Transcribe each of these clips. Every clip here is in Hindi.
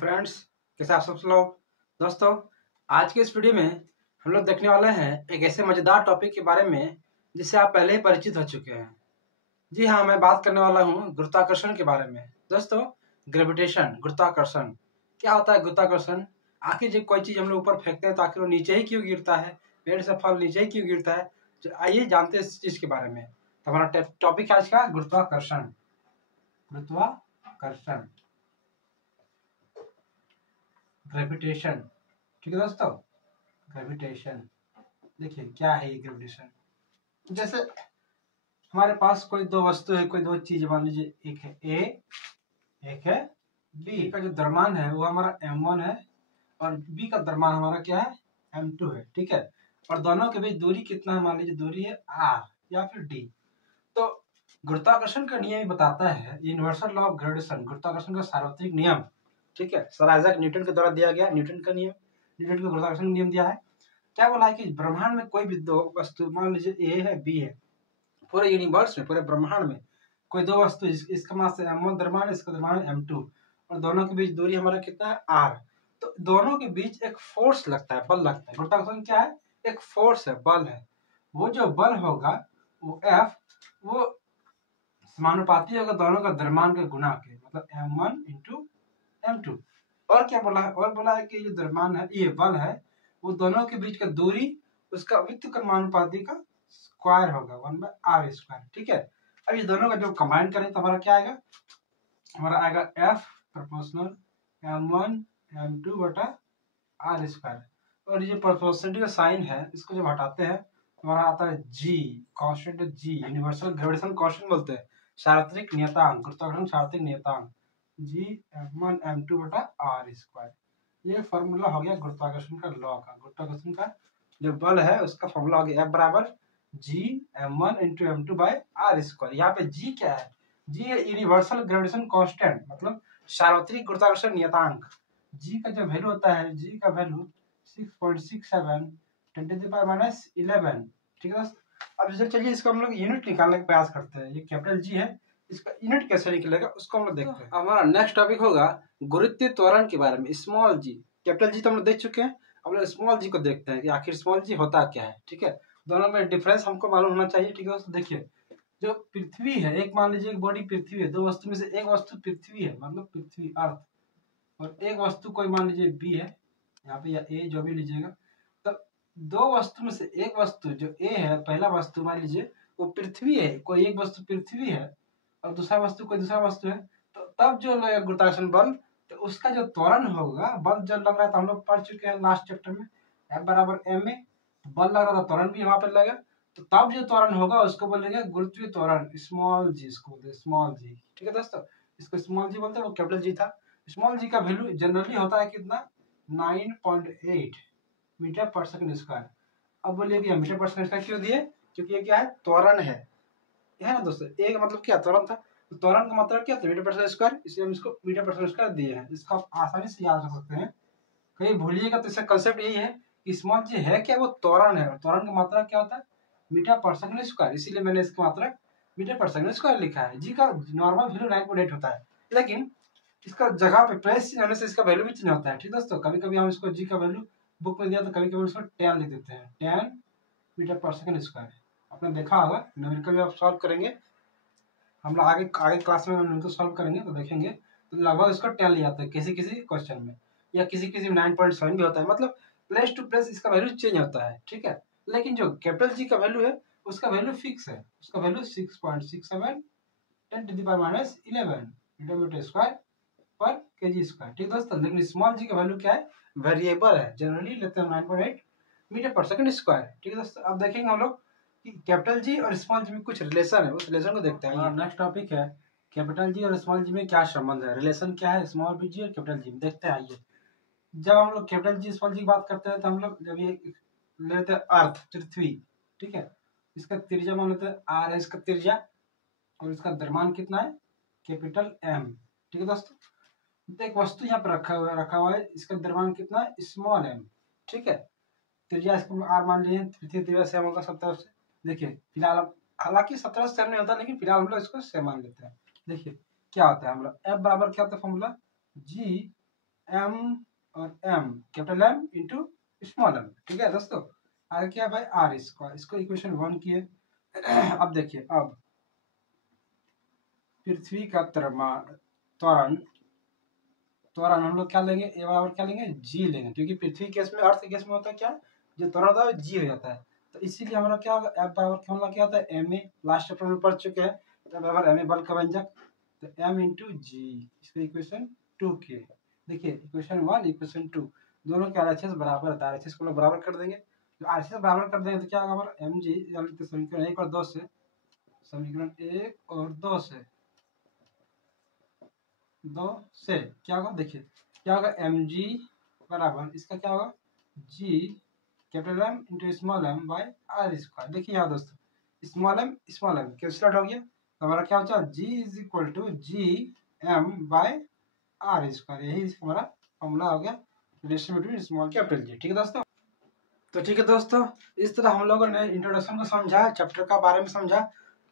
फ्रेंड्स, कैसे आप सब लोग। दोस्तों, आज के इस वीडियो में हम लोग देखने वाले हैं एक ऐसे मजेदार टॉपिक के बारे में जिससे आप पहले ही परिचित हो चुके हैं। जी हाँ, मैं बात करने वाला हूँ गुरुत्वाकर्षण के बारे में। दोस्तों, ग्रेविटेशन, गुरुत्वाकर्षण क्या होता है? गुरुत्वाकर्षण आखिर जब कोई चीज हम लोग ऊपर फेंकते हैं तो आखिर वो नीचे ही क्यों गिरता है? पेड़ से फल नीचे ही क्यों गिरता है? तो आइए जानते हैं इस चीज के बारे में। तो हमारा टॉपिक आज का गुरुत्वाकर्षण। गुरुत्वाकर्षण, ग्रेविटेशन। ठीक है दोस्तों, ग्रेविटेशन। देखिए क्या है ये ग्रेविटेशन। जैसे हमारे पास कोई दो वस्तु है, कोई दो चीज, मान लीजिए एक है ए, एक है बी। का जो द्रव्यमान है वो हमारा m1 है और बी का द्रव्यमान हमारा क्या है? m2 है। ठीक है, और दोनों के बीच दूरी कितना है? मान लीजिए दूरी है r या फिर d। तो गुरुत्वाकर्षण का नियम बताता है, यूनिवर्सल लॉ ऑफ ग्रेविटेशन, गुरुत्वाकर्षण का सार्वत्रिक नियम। ठीक है, सर आइजैक न्यूटन के द्वारा दिया गया, न्यूटन का नियम, न्यूटन का गुरुत्वाकर्षण नियम दिया है। क्या बोला है कि ब्रह्मांड में कोई भी दो वस्तु, मान लीजिए ए है बी है, पूरे यूनिवर्स में, पूरे ब्रह्मांड में कोई दो वस्तु, इसका मास m1 द्रव्यमान है, इसका द्रव्यमान है m2, और दोनों के बीच दूरी हमारा कितना है? r। तो दोनों के बीच एक फोर्स लगता है, बल लगता है। गुरुत्वाकर्षण क्या है? एक फोर्स है, बल है। वो जो बल होगा वो F, वो समानुपाती होगा दोनों का द्रव्यमान के गुना के, मतलब m1 इंटू m2। और क्या बोला है? और बोला है कि जो द्रव्यमान है, ये बल है, वो दोनों के बीच का दूरी उसका व्युत्क्रमानुपाती का स्क्वायर होगा, 1/r²। ठीक है, अब ये दोनों का जो कंबाइन करें तो हमारा क्या आएगा? हमारा आएगा F प्रोपोर्शनल m1 m2 बटा r²। और ये प्रोपोर्शनलिटी का साइन है, इसको जब हटाते हैं हमारा आता है G, constant G, universal gravitation constant बोलते हैं, सार्वत्रिक नियतांक, गुरुत्वाकर्षण सार्वत्रिक नियतांक G m1 m2 बटा r²। ये फॉर्मूला हो गया गुरुत्वाकर्षण का लॉ का। गुरुत्वाकर्षण का जो बल है उसका फॉर्मूला हो गया F बराबर G m1 into m2 by r²। यहाँ पे G क्या है? G है यूनिवर्सल ग्रेविटेशन कांस्टेंट, मतलब सार्वत्रिक गुरुत्वाकर्षण नियतांक। G का जो वैल्यू होता है, G का वैल्यू 6.67 10⁻11। ठीक है दोस्तों। अब चलिए इसको हम लोग यूनिट निकालने का प्रयास करते हैं। ये कैपिटल G है, इसका यूनिट कैसे निकलेगा उसको हम लोग देखते हैं। हमारा नेक्स्ट टॉपिक होगा गुरुत्वीय त्वरण के बारे में, स्मॉल जी। कैपिटल जी तो हम लोग देख चुके हैं, अब लोग स्मॉल जी को देखते हैं कि आखिर स्मॉल जी होता क्या है। ठीक है, दोनों में डिफरेंस हमको मालूम होना चाहिए। ठीक है दोस्तों, देखिए जो पृथ्वी है, एक मान लीजिए एक बॉडी पृथ्वी है, दो वस्तु में से एक वस्तु पृथ्वी है, मतलब पृथ्वी अर्थ, और एक वस्तु कोई मान लीजिए बी है यहाँ पे, या ए, जो भी लीजिएगा। तो दो वस्तु में से एक वस्तु जो ए है, पहला वस्तु मान लीजिए वो पृथ्वी है, कोई एक वस्तु पृथ्वी है और दूसरा वस्तु कोई दूसरा वस्तु है, तो तब जो लगेगा गुरुत्वाकर्षण बल, तो उसका जो त्वरण होगा, बल जो लग रहा है तो हम लोग पढ़ चुके हैं लास्ट चैप्टर में, F बराबर ma। बल लग रहा था, त्वरण भी वहां पर लगेगा, तो तब जो त्वरण होगा उसको बोलेंगे गुरुत्वीय त्वरण, स्मॉल जी, इसको बोलते हैं स्मॉल जी। ठीक है दोस्तों, इसको स्मॉल जी बोलते हैं, वो कैपिटल जी था। स्मॉल जी का वैल्यू जनरली होता है कितना? 9.8 मीटर पर सेकंड स्क्वायर। अब बोलिए कि मीटर पर सेकंड स्क्वायर क्यों दिए? क्योंकि ये क्या है? त्वरण है ना दोस्तों। ए का मतलब क्या? त्वरण था, तो त्वरण का मतलब क्या था? मीटर पर सेकंड स्क्वायर, इसलिए हम इसको मीटर पर सेकंड स्क्वायर दिए हैं। इसको आप आसानी से याद रख सकते हैं, कहीं भूलिएगा तो इसका कंसेप्ट यही है कि स्मॉल जी है क्या? वो त्वरण है, और त्वरण की मात्रा क्या होता है? मीटर पर सेकंड स्क्वायर, इसीलिए मैंने इसकी मात्रा मीटर पर सेकंड स्क्वायर लिखा है। जी का नॉर्मल वैल्यू 9.8 होता है, लेकिन इसका जगह पे प्लेस चेंज होने से इसका वैल्यू भी चेंज होता है। ठीक दोस्तों, कभी कभी हम इसको जी का वैल्यू बुक में दिया तो कभी कभी उसको 10 लिख देते हैं, 10 मीटर पर सेकंड स्क्वायर। आपने देखा होगा, न्यूमेरिकल में आप सॉल्व करेंगे, हम लोग आगे आगे क्लास में उनको सॉल्व करेंगे तो देखेंगे, तो लगभग इसको 10 लिया जाता है किसी किसी क्वेश्चन में, या किसी किसी में 9.7 भी होता है। मतलब प्लेस टू प्लेस इसका वैल्यू चेंज होता है। ठीक है, लेकिन जो कैपिटल जी का वैल्यू है उसका वैल्यू फिक्स है, उसका वैल्यू 6.67 10⁻11 मीटर स्क्वायर पर केजी स्क्वायर। ठीक दोस्तों, लेकिन स्मॉल जी का वैल्यू क्या है? वेरिएबल है, जनरली लेते हैं 9.8 मीटर पर सेकंड स्क्वायर। ठीक है दोस्तों, अब देखेंगे हम लोग कि कैपिटल जी और स्मॉल जी में कुछ रिलेशन है, उस रिलेशन को देखते हैं। नेक्स्ट टॉपिक है कैपिटल जी और स्मॉल जी में क्या संबंध है, रिलेशन क्या है स्मॉल जी और कैपिटल जी में, देखते हैं। आइए, जब हम लोग कैपिटल जी स्मॉल जी की बात करते हैं तो हम लोग जब ये लेते हैं अर्थ, पृथ्वी, ठीक है, इसका त्रिज्या मान लेते हैं r है, इसका त्रिज्या, और इसका द्रव्यमान कितना है? Capital M। ठीक है दोस्तों, तो एक वस्तु यहाँ पर रखा हुआ है, इसका द्रव्यमान कितना है? Small m। ठीक है, त्रिज्या इसको r मान लिए, पृथ्वी त्रिज्या सेम होगा 17 से। देखिए फिलहाल, हालांकि 17 से सेम नहीं होता, लेकिन फिलहाल हम लोग इसको सेम मान लेते हैं। देखिए क्या होता है हमारा F बराबर क्या होता है फॉर्मूला? G एम और M capital M into small M. ठीक है दोस्तों, आगे क्या है भाई आर स्क्वायर, इसको इक्वेशन 1 किए। अब देखिए, अब पृथ्वी का त्वरण त्वरण हम लोग क्या लेंगे, ए बराबर क्या लेंगे जी लेंगे, क्योंकि पृथ्वी केस में अर्थ केस में होता है क्या, जो त्वरण होता है जी हो जाता है। तो इसीलिए हमारा क्या होगा, एफ बराबर क्या होता है एम ए, लास्ट चैप्टर में पढ़ चुके हैं, एफ बराबर एम ए बल का व्यंजक, तो एम इंटू जी, इसको इक्वेशन 2 के। देखिए इक्वेशन 1 इक्वेशन 2 दोनों के RHS बराबर है, RHS को लोग बराबर कर देंगे, तो RHS बराबर कर देंगे तो क्या होगा हमारा एम जी, समीकरण 1 और 2 से, समीकरण 1 और 2 से क्या होगा, देखिए क्या होगा एम जी बराबर इसका क्या होगा G capital M into small M by R square. देखिए यहाँ दोस्तों स्मॉल एम कैंसिल हो गया, तो हमारा क्या होता है G is equal to G M by R square, यही हमारा फॉर्मूला हो गया relation between small capital G. ठीक है दोस्तों, तो ठीक है दोस्तों, इस तरह हम लोगों ने इंट्रोडक्शन को समझा, चैप्टर का बारे में समझा,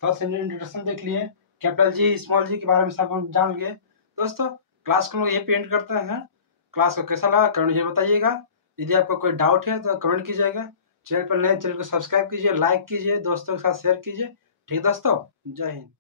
थोड़ा सा इंट्रोडक्शन देख लिए, कैपिटल जी स्मॉल जी के बारे में सब हम जान गए। दोस्तों क्लास को हम लोग यही पे एंड करते हैं, क्लास को कैसा लगा कमेंट मुझे बताइएगा, यदि आपको कोई डाउट है तो कमेंट कीजिएगा, चैनल पर नए चैनल को सब्सक्राइब कीजिए, लाइक कीजिए, दोस्तों के साथ शेयर कीजिए। ठीक है दोस्तों, जय हिंद।